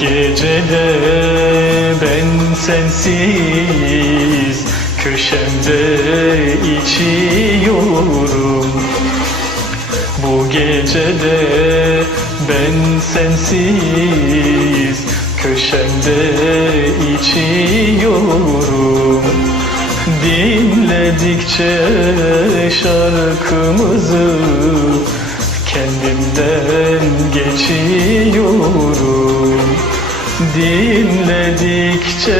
gecede ben sensiz köşemde içiyorum. Bu gecede ben sensiz köşemde içiyorum. Dinledikçe şarkımızı kendimden geçiyorum Dinledikçe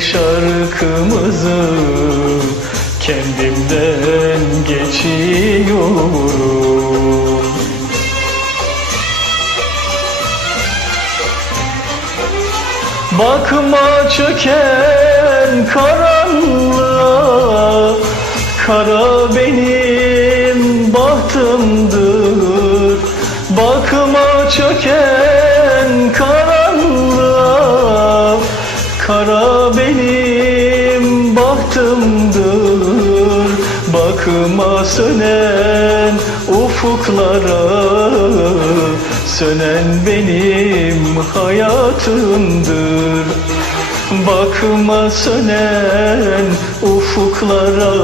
şarkımızı kendimden geçiyorum. Bakma çöken karanlığa Kara benim Kara benim bahtımdır. Bakma sönen ufuklara Sönen benim hayatımdır. Bakma sönen ufuklara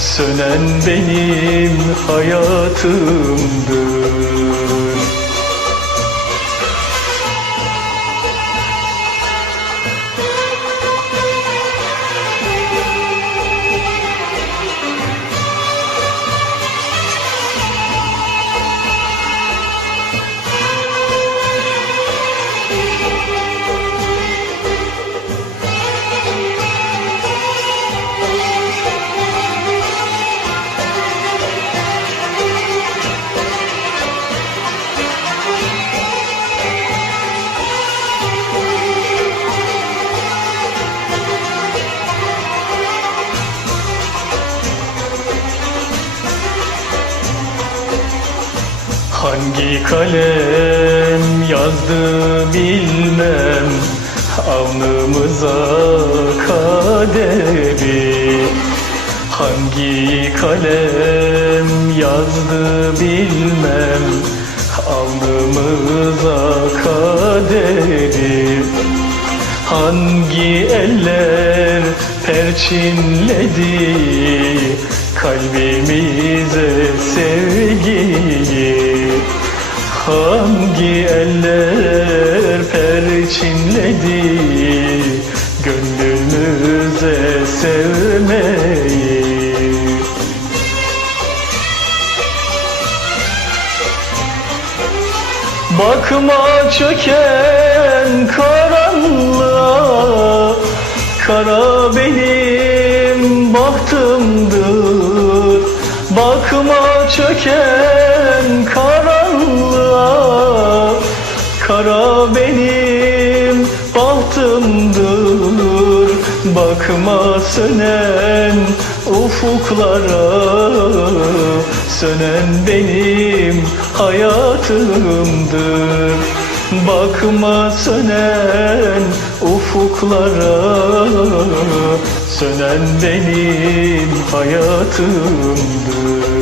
Sönen benim hayatımdır Hangi kalem yazdı bilmem. Alnımıza kaderi Hangi kalem yazdı bilmem. Alnımıza kaderi Hangi eller perçinledi? Kalbimize sevgiyi Hangi eller perçinledi gönlümüze sevmeyi? Bakma çöken karanlığa Kara benim bahtımdır. Bakma çöken karanlığa Kara benim bahtımdır Bakma sönen ufuklara Sönen benim hayatımdır. Bakma sönen ufuklara Sönen benim hayatımdır